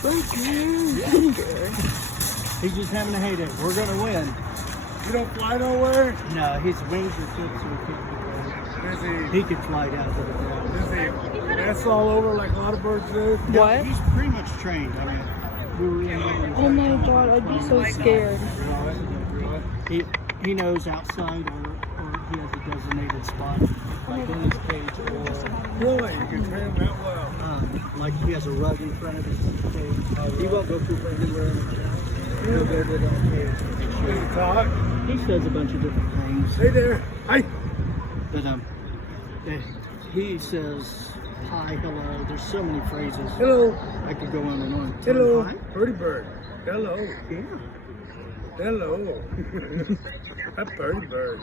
He's just having a heyday. We're gonna win. You don't fly nowhere? No, his wings are good, so he can't be Is He could fly down to the ground. he mess all over like a lot of birds do? No, What? he's pretty much trained. I mean, we were in Oh my god, I'd be so scared. He knows outside or he has a designated spot, like in his cage, or Really? You can train him that well? like he has a rug in front of his cage. He won't go through anywhere. He'll go to the cage. Does he talk? He says a bunch of different things. Hey there. Hi. But he says hi, hello. There's so many phrases. Hello. I could go on and on. Hello. Hi. Pretty bird. Hello. Yeah. Hello. That pretty bird.